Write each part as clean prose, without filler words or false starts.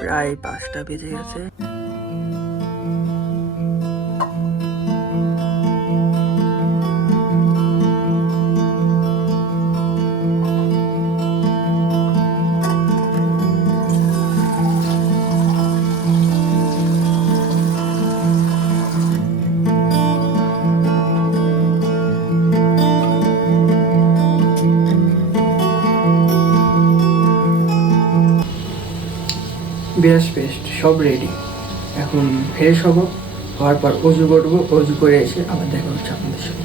প্রায় 5টা বেজে গেছে। ব্রাশ পেস্ট সব রেডি, এখন ফ্রেশ হব, হওয়ার পর অজু করবো, অজু করে এসে আবার দেখা হচ্ছে আপনাদের সাথে।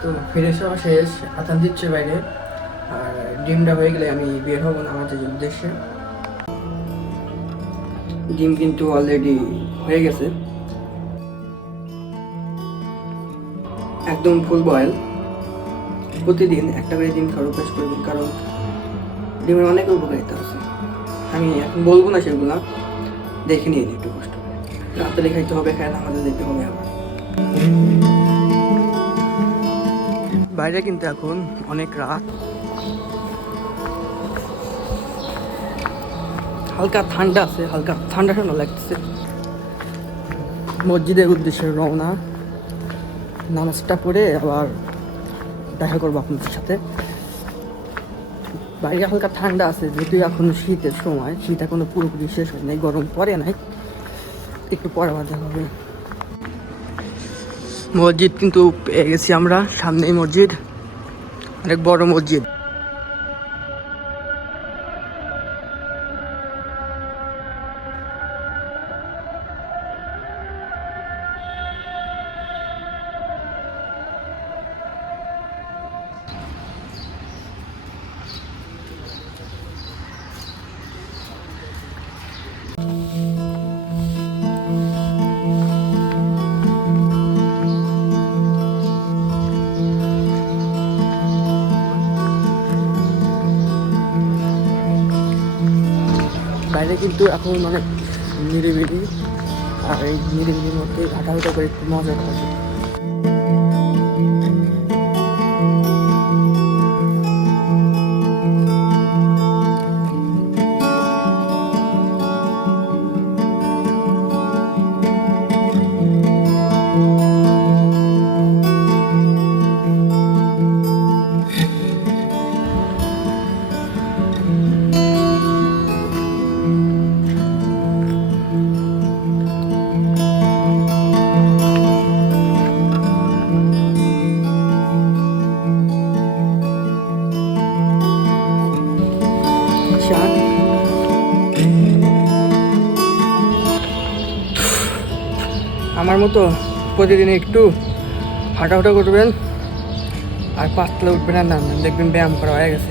তো ফ্রেশ হওয়া শেষ, আতান দিচ্ছে বাইরে, আর ডিমটা হয়ে গেলে আমি বের হবো নামাজের উদ্দেশ্যে। ডিম কিন্তু অলরেডি হয়ে গেছে, একদম ফুল বয়েল। প্রতিদিন একটা করে ডিম খাওয়ার অভ্যাস করবেন, কারণ ডিমের অনেক উপকারিতা আছে। আমি এখন বলবো না সেগুলো, দেখে নিয়ে একটু কষ্ট করে। রাতে খাইতে হবে, খাই আমাদের যেতে হবে আবার। বাইরে কিন্তু এখন অনেক রাত, হালকা ঠান্ডা আছে, হালকা ঠান্ডা ঠান্ডা লাগতেছে। মসজিদের উদ্দেশ্যে রওনা, নামাজটা পড়ে আবার দেখা করবো আপনাদের সাথে। বাইরে হালকা ঠান্ডা আছে, যেহেতু এখন শীতের সময়, শীত এখনো পুরোপুরি শেষ হয় নাই, গরম পড়ে নাই, একটু পরে আবার দেখা হবে। মসজিদ কিন্তু পেয়ে গেছি আমরা, সামনেই মসজিদ, অনেক বড় মসজিদ। বাইরে কিন্তু এখন অনেক নিরিবিলি, আর এই নিরিবিলির মধ্যে হাঁটাহাঁটা করে একটু মজা করা যায়। আমার মতো প্রতিদিন একটু হাঁটাহাঁটা করবেন, আর 5 তলা উঠবেন আর নামবেন, দেখবেন ব্যায়াম করা হয়ে গেছে।